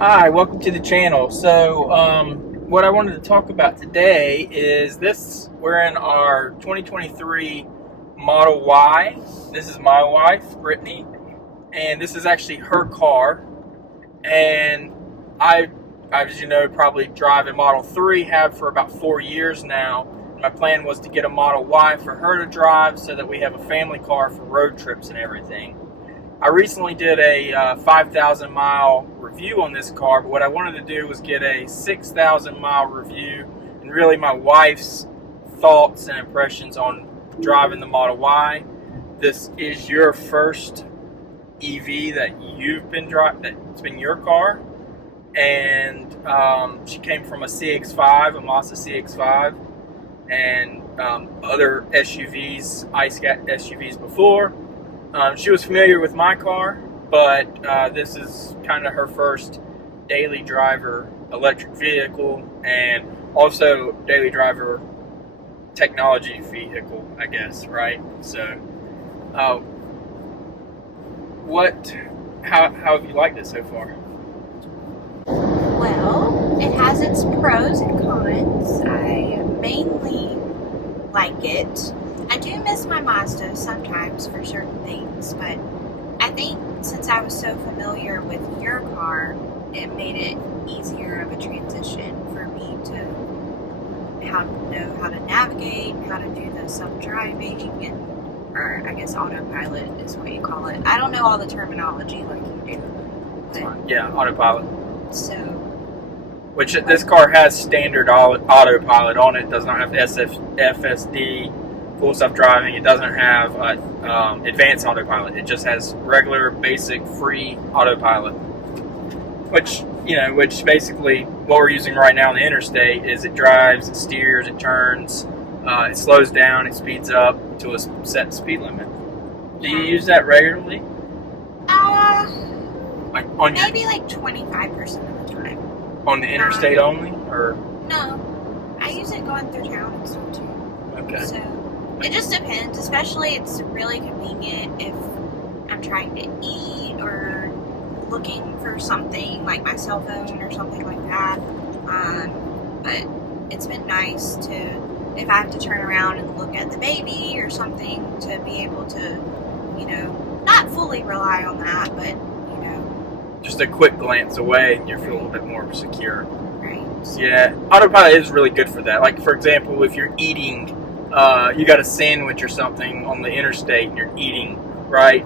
Hi, welcome to the channel. So, what I wanted to talk about today is we're in our 2023 Model Y. This is my wife, Brittany, and this is actually her car. And I, as you know, probably drive a Model 3, have for about 4 years now. My plan was to get a Model Y for her to drive so that we have a family car for road trips and everything. I recently did a 5,000 mile review on this car, but what I wanted to do was get a 6,000 mile review and really my wife's thoughts and impressions on driving the Model Y. This is your first EV that you've been driving, that's been your car, and she came from a CX-5, a Mazda CX-5, and other SUVs, ICE SUVs before. She was familiar with my car, but this is kind of her first daily driver electric vehicle and also daily driver technology vehicle, I guess, right? So, how have you liked it so far? Well, it has its pros and cons. I mainly like it. I do miss my Mazda sometimes for certain things, but I think since I was so familiar with your car, it made it easier of a transition for me to know how to navigate, how to do the self-driving, or I guess autopilot is what you call it. I don't know all the terminology like you do. But, yeah, autopilot. So, which this car has standard autopilot on it. Does not have FSD. Full self-driving. It doesn't have advanced autopilot. It just has regular, basic, free autopilot. Which basically what we're using right now on the interstate is it drives, it steers, it turns, it slows down, it speeds up to a set speed limit. Do you use that regularly? Maybe like 25% of the time. On the interstate only, or? No, I use it going through town and stuff too. Okay. So. It just depends, especially it's really convenient if I'm trying to eat or looking for something like my cell phone or something like that. But it's been nice to, if I have to turn around and look at the baby or something, to be able to, not fully rely on that, but, just a quick glance away and you feel a little bit more secure. Right. So. Yeah, autopilot is really good for that. Like, for example, if you're eating, you got a sandwich or something on the interstate and you're eating, right?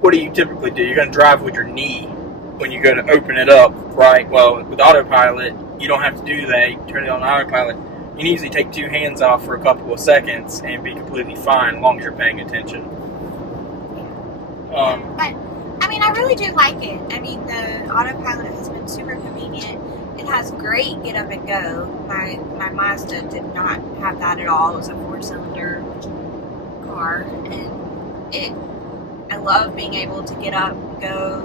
What do you typically do? You're going to drive with your knee when you go to open it up, right? Well, with autopilot, you don't have to do that. You can turn it on autopilot. You can easily take two hands off for a couple of seconds and be completely fine as long as you're paying attention. But, I really do like it. The autopilot has been super convenient. It has great get up and go. My Mazda did not have that at all. It was a 4-cylinder car, and I love being able to get up and go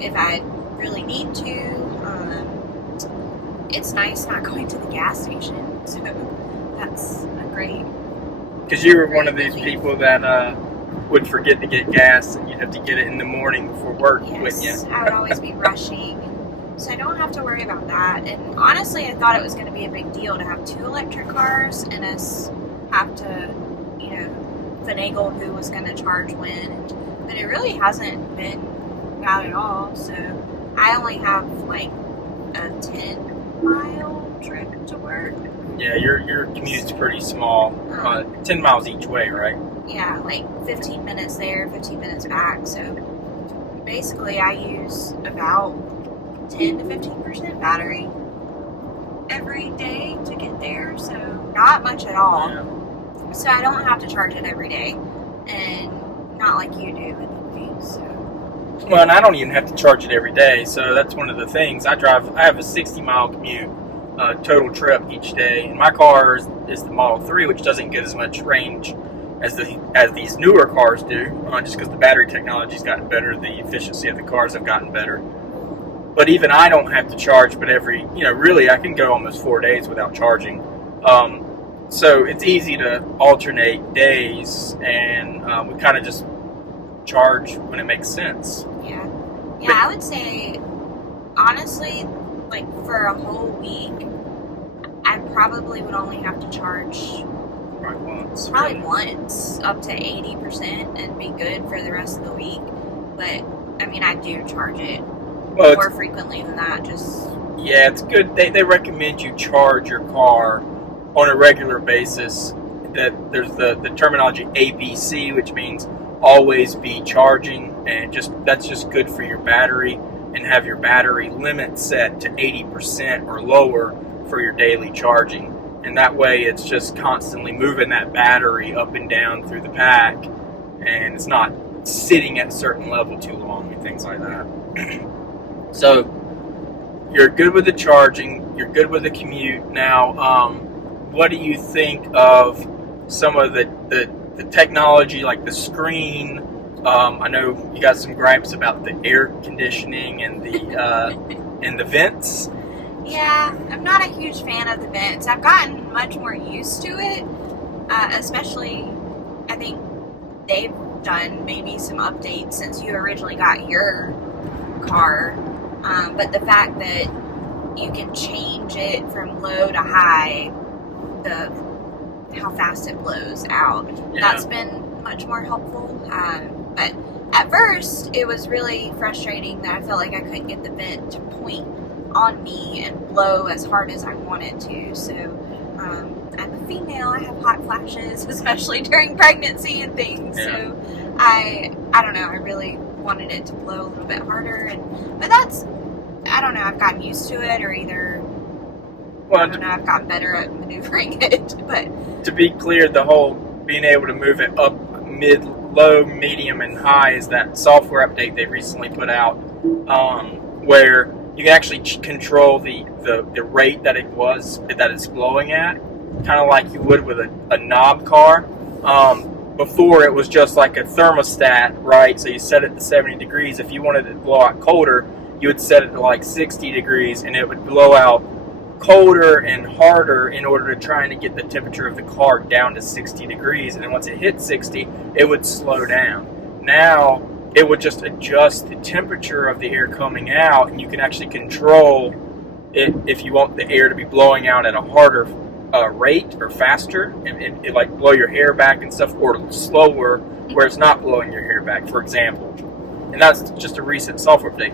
if I really need to. It's nice not going to the gas station, so that's a great. Because you were one of these people that would forget to get gas, and you'd have to get it in the morning before work, yes, wouldn't you? I would always be rushing. So I don't have to worry about that. And honestly, I thought it was going to be a big deal to have 2 electric cars and us have to, finagle who was going to charge when. But it really hasn't been bad at all. So I only have like a 10-mile trip to work. Yeah, your commute's pretty small. 10 miles each way, right? Yeah, like 15 minutes there, 15 minutes back. So basically I use about 10 to 15% battery every day to get there, so not much at all. Yeah. So I don't have to charge it every day, and not like you do anyway. So. Well, and I don't even have to charge it every day, so that's one of the things. I have a 60-mile commute total trip each day, and my car is the Model 3, which doesn't get as much range as these newer cars do, just because the battery technology's gotten better, the efficiency of the cars have gotten better. But even I don't have to charge, but really I can go almost 4 days without charging. So it's easy to alternate days, and we kind of just charge when it makes sense. Yeah, I would say honestly, like for a whole week, I probably would only have to charge probably once up to 80% and be good for the rest of the week. But I mean, I do charge it more frequently than that. Yeah, it's good. They recommend you charge your car on a regular basis. That there's the terminology ABC, which means always be charging, and that's just good for your battery, and have your battery limit set to 80% or lower for your daily charging. And that way it's just constantly moving that battery up and down through the pack, and it's not sitting at a certain level too long and things like that. So you're good with the charging, you're good with the commute. Now, what do you think of some of the technology, like the screen? I know you got some gripes about the air conditioning and the vents. Yeah, I'm not a huge fan of the vents. I've gotten much more used to it, especially I think they've done maybe some updates since you originally got your car. But the fact that you can change it from low to high, how fast it blows out, that's been much more helpful. But at first, it was really frustrating that I felt like I couldn't get the vent to point on me and blow as hard as I wanted to. So I'm a female, I have hot flashes, especially during pregnancy and things. Yeah. So I don't know, I really wanted it to blow a little bit harder, but that's, I don't know, I've gotten used to it, or either I've gotten better at maneuvering it. But to be clear, the whole being able to move it up mid, low, medium, and high is that software update they recently put out, where you can actually control the rate that it's blowing at, kind of like you would with a knob car. Before, it was just like a thermostat, right? So you set it to 70 degrees. If you wanted it to blow out colder, you would set it to like 60 degrees, and it would blow out colder and harder in order to try and get the temperature of the car down to 60 degrees. And then once it hit 60, it would slow down. Now, it would just adjust the temperature of the air coming out, and you can actually control it if you want the air to be blowing out at a harder rate or faster, and it like blow your hair back and stuff, or slower where it's not blowing your hair back, for example. And that's just a recent software update.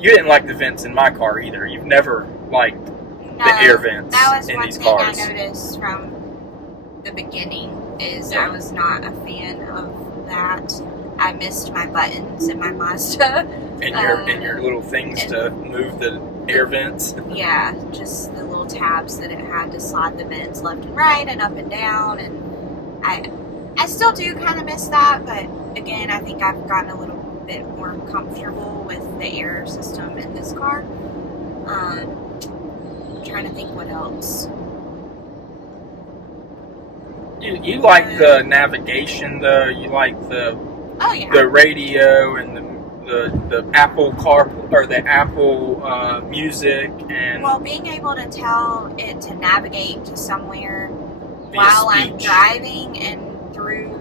You didn't like the vents in my car either. You've never liked the air vents in these cars. That was one thing I noticed from the beginning, is I was not a fan of that. I missed my buttons in my Mazda. And your little things to move the air vents. Yeah, just the little tabs that it had to slide the vents left and right and up and down. And I still do kind of miss that, but again, I think I've gotten a little bit more comfortable with the air system in this car. I'm trying to think what else. You like the navigation, though. You like the radio and the Apple Car, or the Apple Music, and being able to tell it to navigate to somewhere while I'm driving and through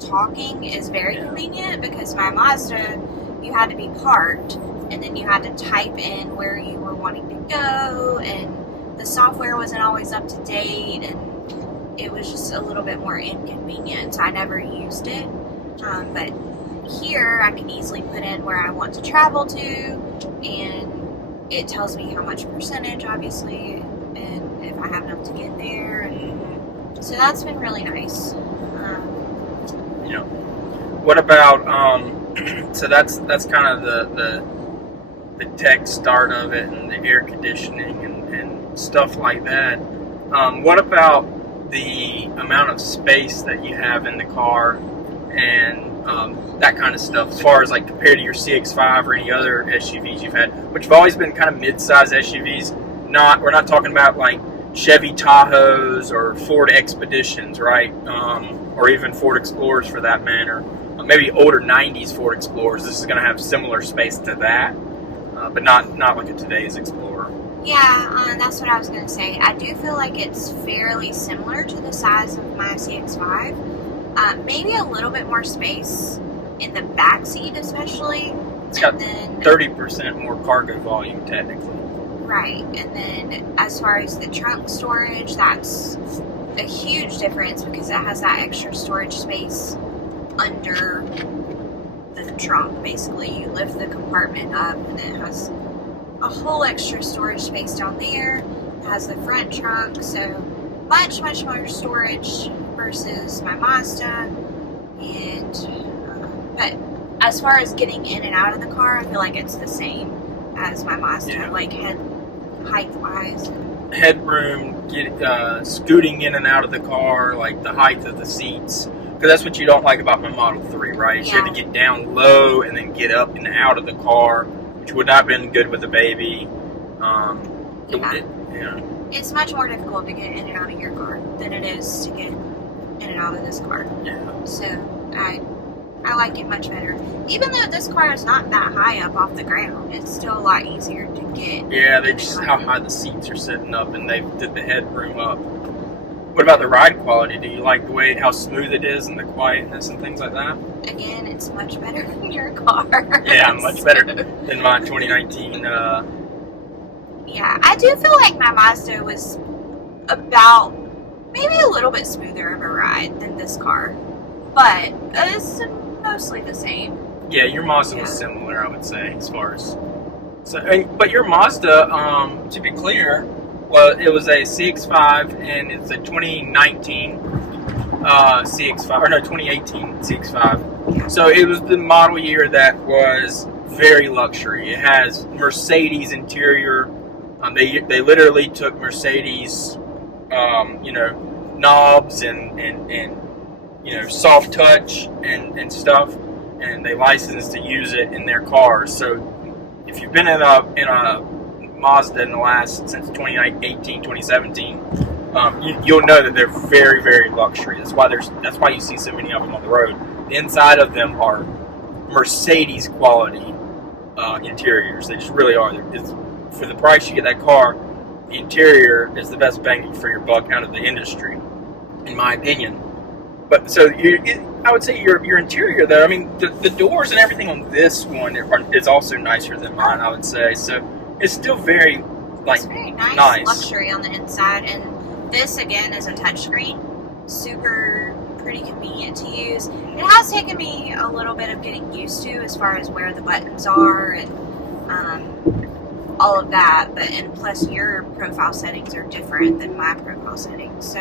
talking is very convenient, because my Mazda, you had to be parked and then you had to type in where you were wanting to go, and the software wasn't always up to date, and it was just a little bit more inconvenient. I never used it. But here I can easily put in where I want to travel to, and it tells me how much percentage, obviously, and if I have enough to get there. And so that's been really nice. What about so that's kind of the tech start of it, and the air conditioning and stuff like that. What about the amount of space that you have in the car, and that kind of stuff, as far as like compared to your CX-5 or any other SUVs you've had, which have always been kind of mid-size SUVs? We're not talking about like Chevy Tahoes or Ford Expeditions, right? Or even Ford Explorers for that matter. Maybe older 90s Ford Explorers. This is going to have similar space to that, but not like a today's Explorer. Yeah, that's what I was going to say. I do feel like it's fairly similar to the size of my CX-5. Maybe a little bit more space in the back seat, especially. It's got 30% more cargo volume, technically. Right, and then as far as the trunk storage, that's a huge difference because it has that extra storage space under the trunk. Basically, you lift the compartment up and it has a whole extra storage space down there. It has the front trunk, so much more storage versus my Mazda. And but as far as getting in and out of the car, I feel like it's the same as my Mazda, like height-wise. Headroom, scooting in and out of the car, like the height of the seats. Because that's what you don't like about my Model 3, right? You have to get down low and then get up and out of the car, which would not have been good with a baby. It's much more difficult to get in and out of your car than it is to get in and out of this car. Yeah. So I like it much better. Even though this car is not that high up off the ground, it's still a lot easier to get. Yeah, they just how high the seats are sitting up, and they did the headroom up. What about the ride quality? Do you like the way how smooth it is and the quietness and things like that? Again, it's much better than your car. Yeah, much better than my 2019. Yeah, I do feel like my Mazda was about maybe a little bit smoother of a ride than this car, but it's mostly the same. Yeah, your Mazda was similar, I would say, as far as. So, but your Mazda, to be clear, well, it was a CX-5, and it's a 2019 CX-5, or no, 2018 CX-5. Yeah. So it was the model year that was very luxury. It has Mercedes interior. They literally took Mercedes, knobs and soft touch and stuff, and they licensed to use it in their cars. So if you've been in a Mazda since 2018, 2017, you'll know that they're very, very luxury. That's why you see so many of them on the road. The inside of them are Mercedes quality interiors. They just really are. For the price you get that car, the interior is the best bang for your buck out of the industry, in my opinion. But so I would say your interior, though. I mean, the doors and everything on this one is also nicer than mine, I would say. So it's still very it's very nice luxury on the inside. And this again is a touchscreen, super pretty convenient to use. It has taken me a little bit of getting used to as far as where the buttons are and all of that. And plus your profile settings are different than my profile settings. So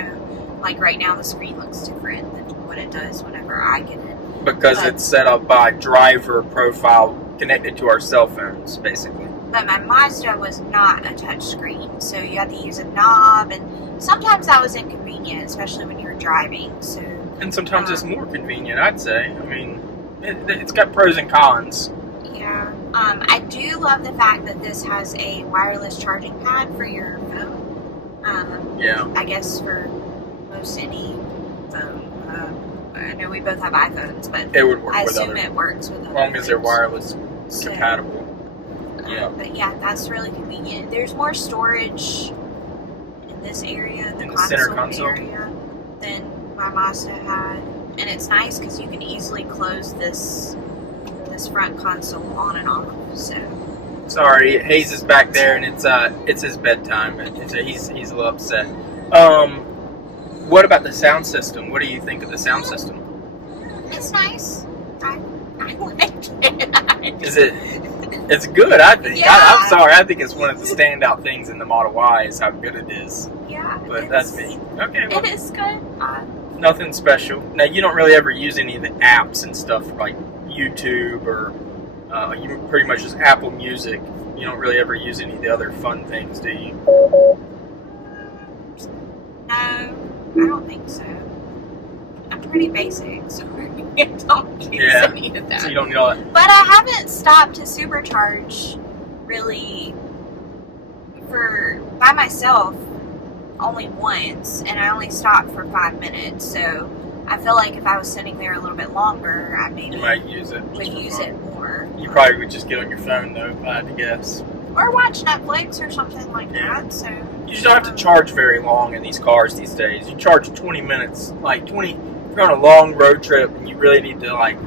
like right now the screen looks different than what it does whenever I get it. Because it's set up by driver profile connected to our cell phones, basically. But my Mazda was not a touch screen, so you had to use a knob, and sometimes that was inconvenient, especially when you were driving. So and sometimes it's more convenient, I'd say. I mean, it's got pros and cons. Yeah. I do love the fact that this has a wireless charging pad for your phone. I guess for most any phone. I know we both have iPhones, but it would work I with assume it works with as long as they're wireless compatible. But yeah, that's really convenient. There's more storage in this area, the center console area, than my Mazda had. And it's nice because you can easily close this front console on and off. So sorry, Hayes is back there, and it's his bedtime, and he's a little upset. What about the sound system? What do you think of the sound system? It's nice. I like it. Is it? It's good, I think. Yeah. I'm sorry. I think it's one of the standout things in the Model Y is how good it is. Yeah. But that's me. Okay. Well, it is good. Nothing special. Now, you don't really ever use any of the apps and stuff like YouTube or you pretty much just Apple Music. You don't really ever use any of the other fun things, do you? No, I don't think so. I'm pretty basic, so I don't use any of that. So you don't know that. But I haven't stopped to supercharge really by myself only once, and I only stopped for 5 minutes. So I feel like if I was sitting there a little bit longer, I maybe might use it. Would use it more. You probably would just get on your phone though, if I had to guess. Or watch Netflix or something like that. So you just don't have to charge very long in these cars these days. You charge 20 minutes, like 20. If you're on a long road trip and you really need to like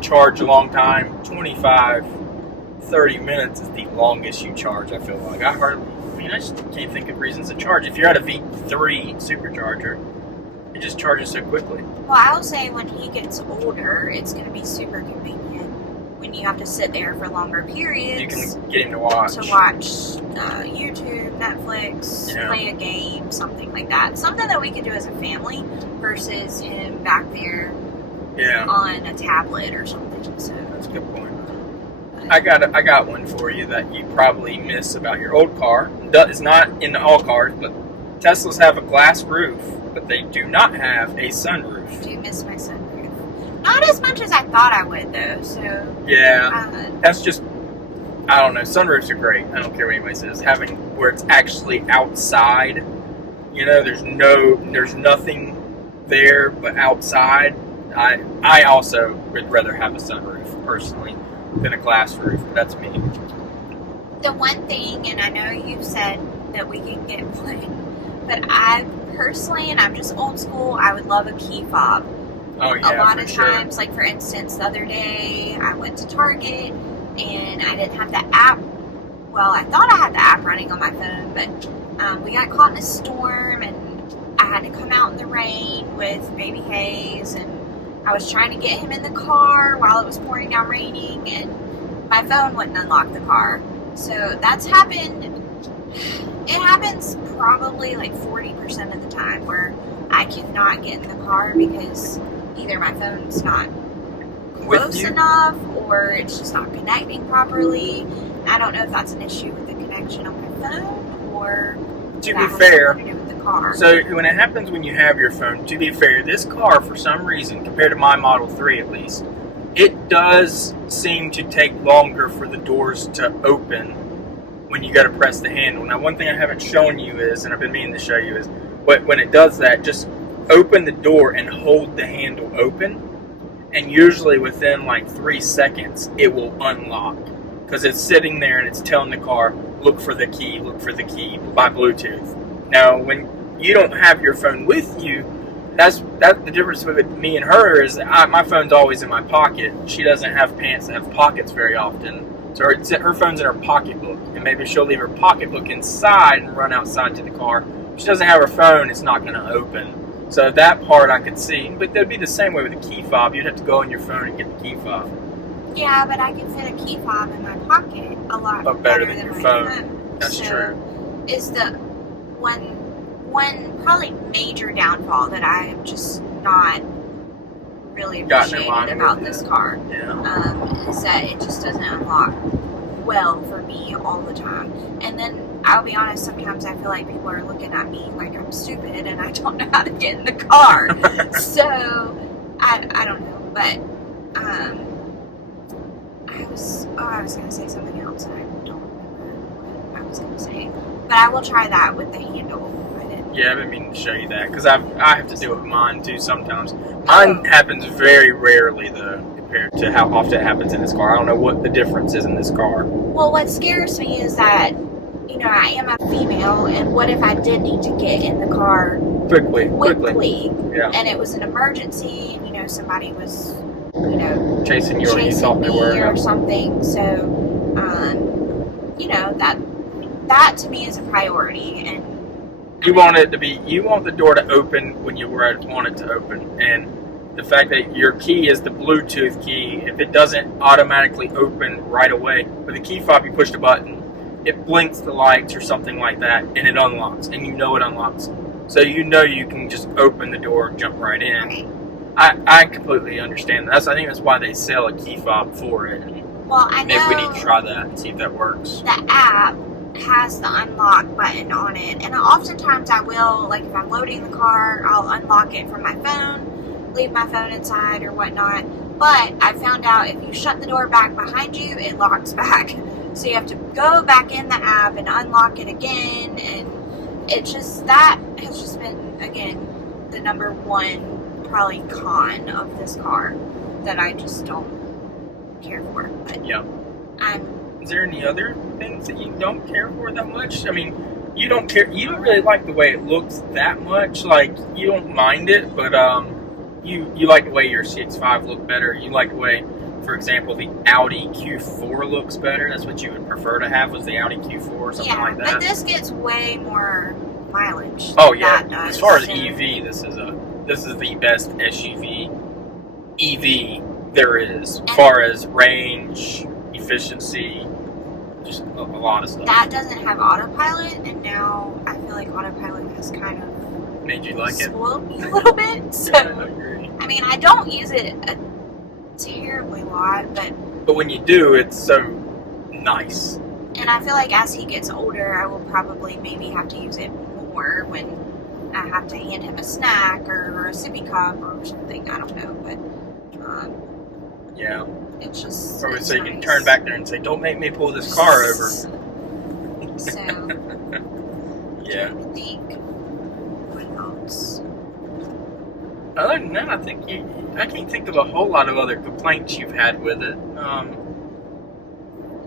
charge a long time, 25 30 minutes is the longest you charge, I feel like. I just can't think of reasons to charge. If you're at a V3 supercharger, it just charges so quickly. Well, I will say when he gets older, it's going to be super convenient when you have to sit there for longer periods. You can get him to watch. YouTube, Netflix, Yeah. play a game, something like that. Something that we could do as a family versus him back there on a tablet or something. So that's a good point. I got one for you that you probably miss about your old car. It's not in all cars, but Teslas have a glass roof, but they do not have a sunroof. Do you miss my sunroof? Not as much as I thought I would, though. So yeah, that's just, I don't know. Sunroofs are great. I don't care what anybody says. Having where it's actually outside, there's nothing there but outside. I also would rather have a sunroof personally than a glass roof, but that's me. The one thing, and I know you've said that we can get one, but I personally, and I'm just old school, I would love a key fob. Oh yeah, a lot of times, like for instance, the other day I went to Target and I didn't have the app. Well, I thought I had the app running on my phone, but we got caught in a storm and I had to come out in the rain with baby Hayes, and I was trying to get him in the car while it was pouring down raining, and my phone wouldn't unlock the car. So that's happened. It happens probably like 40% of the time where I cannot get in the car because either my phone's not close enough or it's just not connecting properly. I don't know if that's an issue with the connection on my phone or to be fair, to do with the car. So when it happens when you have your phone, to be fair, this car for some reason, compared to my Model 3 at least, it does seem to take longer for the doors to open when you got to press the handle. Now, one thing I haven't shown you is, and I've been meaning to show you is, when it does that, just open the door and hold the handle open, and usually within like 3 seconds, it will unlock. Because it's sitting there and it's telling the car, look for the key by Bluetooth. Now, when you don't have your phone with you, that's the difference with me and her is my phone's always in my pocket. She doesn't have pants that have pockets very often. So her phone's in her pocketbook. And maybe she'll leave her pocketbook inside and run outside to the car. If she doesn't have her phone, it's not going to open. So that part I could see. But that'd be the same way with the key fob. You'd have to go on your phone and get the key fob. Yeah, but I can fit a key fob in my pocket a lot better than your my phone. That's so true. Is the one probably major downfall that I am just not really appreciated about this car is that it just doesn't unlock well for me all the time. And then I'll be honest, sometimes I feel like people are looking at me like I'm stupid and I don't know how to get in the car. So I don't know, but I was going to say something else and I don't remember what I was going to say. But I will try that with the handle. Yeah, I've been meaning to show you that because I have to do it with mine too sometimes. Mine happens very rarely though, compared to how often it happens in this car. I don't know what the difference is in this car. Well, what scares me is that, I am a female, and what if I did need to get in the car quickly. Yeah. And it was an emergency, and somebody was, chasing you or you thought they were or something. So, that to me is a priority, and you want the door to open when you want it to open, and the fact that your key is the Bluetooth key, if it doesn't automatically open right away, with the key fob you push the button, it blinks the lights or something like that, and it unlocks, and it unlocks. So you can just open the door and jump right in. Right. I completely understand that. I think that's why they sell a key fob for it. Well, I know maybe we need to try that and see if that works. The app has the unlock button on it, and oftentimes I will, like if I'm loading the car, I'll unlock it from my phone, leave my phone inside or whatnot. But I found out if you shut the door back behind you, it locks back. So you have to go back in the app and unlock it again, and that has just been, again, the number one probably con of this car that I just don't care for. But yeah. Is there any other things that you don't care for that much? I mean, you don't really like the way it looks that much. Like, you don't mind it, but you like the way your CX-5 look better. You like the way for example, the Audi Q4 looks better. That's what you would prefer to have, was the Audi Q4 or something like that. But this gets way more mileage. Oh yeah, that does, as far as so. EV, this is the best SUV EV there is, as far as range, efficiency, just a lot of stuff. That doesn't have autopilot, and now I feel like autopilot has kind of made you like it? Spoiled me a little bit. So I mean, I don't use it a terribly lot, but when you do, it's so nice. And I feel like as he gets older, I will probably maybe have to use it more when I have to hand him a snack or a sippy cup or something. I don't know, but yeah, it's just or it's so you nice. can turn back there and say, "Don't make me pull this car over." So yeah. I think what else? Other than that, I can't think of a whole lot of other complaints you've had with it.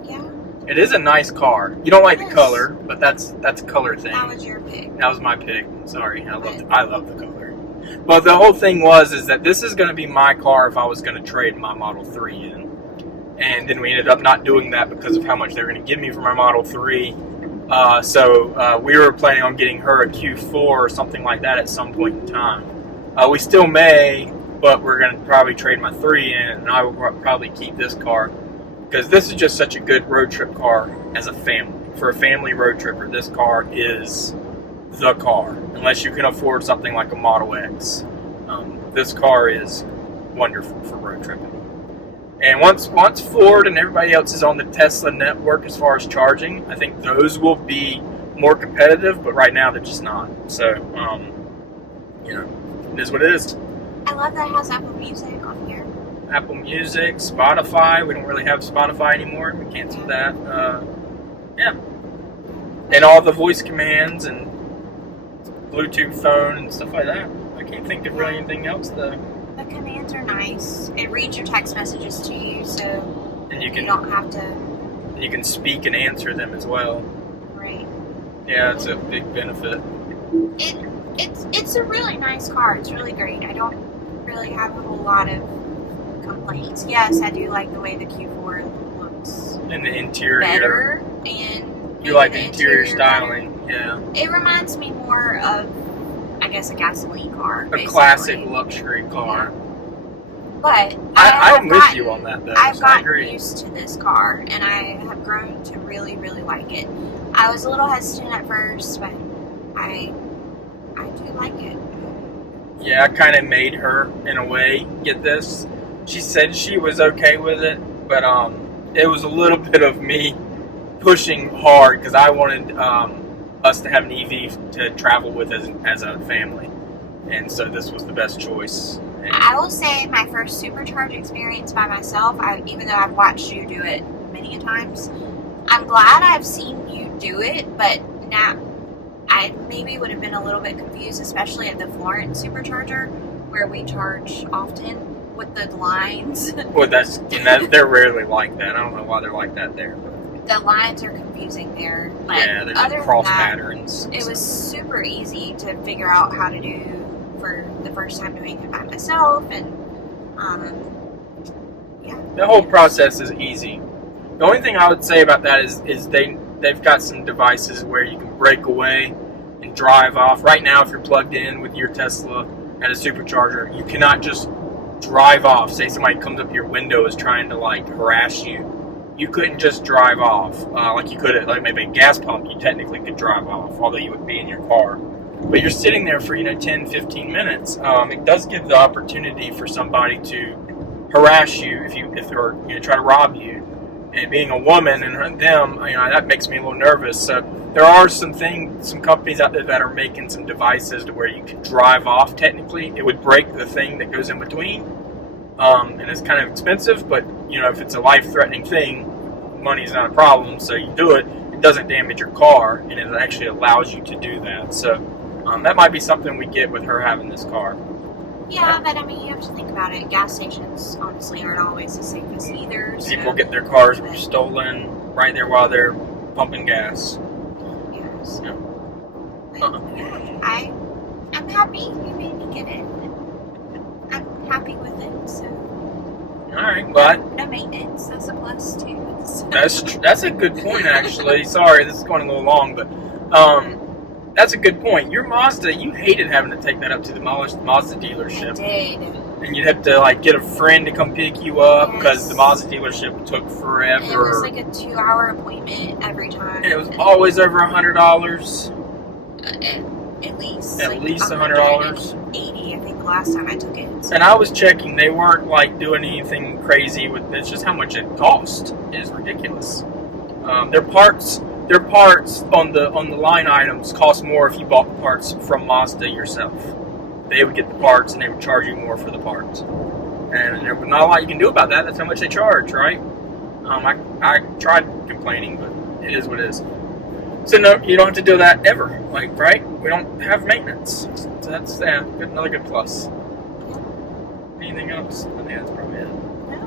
Yeah. It is a nice car. You don't like the color, but that's a color thing. That was your pick. That was my pick. Sorry, I love the color. But the whole thing is that this is going to be my car if I was going to trade my Model 3 in. And then we ended up not doing that because of how much they were going to give me for my Model 3. So we were planning on getting her a Q4 or something like that at some point in time. We still may, but we're going to probably trade my 3 in, and I will probably keep this car because this is just such a good road trip car as a family. For a family road tripper, this car is the car, unless you can afford something like a Model X. This car is wonderful for road tripping. And once Ford and everybody else is on the Tesla network as far as charging, I think those will be more competitive, but right now they're just not. So, it is what it is. I love that it has Apple Music on here. Apple Music, Spotify. We don't really have Spotify anymore. We canceled that. Yeah. And all the voice commands and Bluetooth phone and stuff like that. I can't think of really anything else though. The commands are nice. It reads your text messages to you, so and you don't have to. And you can speak and answer them as well. Right. Yeah, it's a big benefit. It's a really nice car. It's really great. I don't really have a whole lot of complaints. Yes, I do like the way the Q4 looks. And the interior. Better, and you like the interior styling. Better. Yeah. It reminds me more of, I guess, a gasoline car. A classic luxury car. But I'm with you on that, though. I've gotten used to this car, and I have grown to really, really like it. I was a little hesitant at first, but I do like it. Yeah, I kind of made her, in a way, get this. She said she was okay with it, but it was a little bit of me pushing hard because I wanted us to have an EV to travel with as a family, and so this was the best choice. And I will say my first Supercharge experience by myself, even though I've watched you do it many a times, I'm glad I've seen you do it, but now I maybe would have been a little bit confused, especially at the Florence Supercharger where we charge often with the lines. Well, they're rarely like that. I don't know why they're like that there. The lines are confusing there. But yeah, there's like cross patterns. It was super easy to figure out how to do for the first time doing it by myself, and yeah. The whole process is easy. The only thing I would say about that is they've got some devices where you can break away and drive off. Right now, if you're plugged in with your Tesla at a supercharger, you cannot just drive off. Say somebody comes up your window is trying to harass you. You couldn't just drive off like you could at maybe a gas pump. You technically could drive off, although you would be in your car. But you're sitting there for 10, 15 minutes. It does give the opportunity for somebody to harass you if they're try to rob you. And being a woman and them, that makes me a little nervous. So there are some companies out there that are making some devices to where you can drive off. Technically, it would break the thing that goes in between, and it's kind of expensive. But if it's a life-threatening thing, money's not a problem. So you do it. It doesn't damage your car, and it actually allows you to do that. So that might be something we get with her having this car. Yeah, but you have to think about it. Gas stations honestly aren't always the safest either. People get their cars stolen right there while they're pumping gas. Yes. Yeah. I'm happy you made me get it. I'm happy with it. So. All right. Well, no maintenance. That's a plus too. that's a good point, actually. Sorry, this is going a little long, but that's a good point. Your Mazda, you hated having to take that up to the Mazda dealership. I did. And you'd have to like get a friend to come pick you up because Yes. the Mazda dealership took forever. And it was like a 2-hour appointment every time. And it was always over $100. At least. At like least $100. 80, I think, the last time I took it. So. And I was checking; they weren't like doing anything crazy with. It's just how much it cost is ridiculous. Their parts on the line items cost more if you bought the parts from Mazda yourself. They would get the parts and they would charge you more for the parts. And there was not a lot you can do about that. That's how much they charge, right? I tried complaining, but it is what it is. So no, you don't have to do that ever. Like, right? We don't have maintenance. So that's another good plus. Anything else? I think that's probably it. No.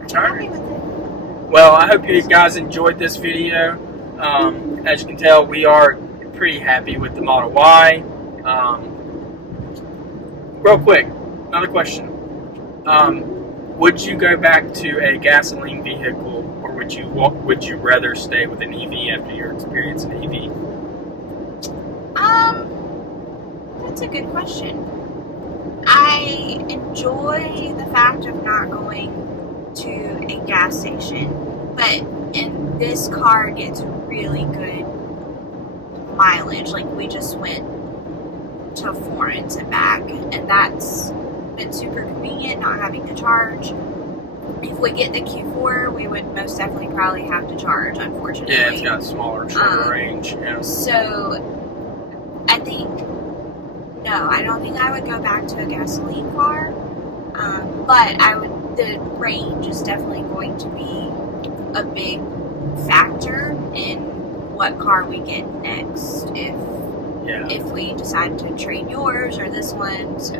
I'm All happy right. with it. Well, I hope you guys enjoyed this video. As you can tell, we are pretty happy with the Model Y. Real quick, another question. Would you go back to a gasoline vehicle, or would you rather stay with an EV after your experience in EV? That's a good question. I enjoy the fact of not going to a gas station, and this car gets really good mileage. Like, we just went to Florence and back, and that's been super convenient, not having to charge. If we get the Q4, we would most definitely probably have to charge, unfortunately. Yeah, it's got smaller, shorter range. Yeah. So, I don't think I would go back to a gasoline car, but the range is definitely going to be a big factor in what car we get next if we decide to trade yours or this one. So,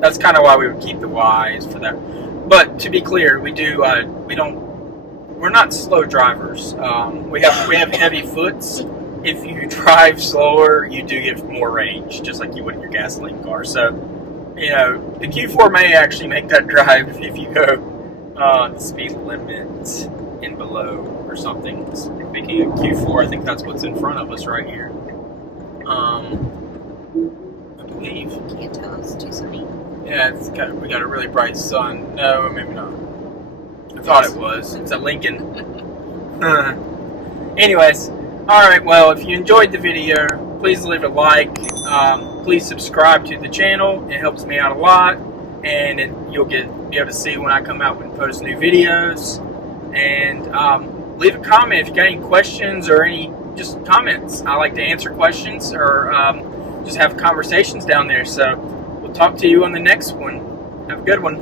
that's kind of why we would keep the Ys for that. But to be clear, we're not slow drivers. We have heavy foots. If you drive slower, you do get more range, just like you would in your gasoline car. So, the Q4 may actually make that drive if you go the speed limit and below or something. Speaking of Q4, I think that's what's in front of us right here. I believe. Can't tell, it's too sunny. Yeah, we got a really bright sun. No, maybe not. I thought it was. It's a Lincoln. Anyways, alright, well, if you enjoyed the video, please leave a like. Please subscribe to the channel. It helps me out a lot. And you'll be able to see when I come out and post new videos. And leave a comment if you got any questions or any just comments. I like to answer questions or just have conversations down there. So we'll talk to you on the next one. Have a good one.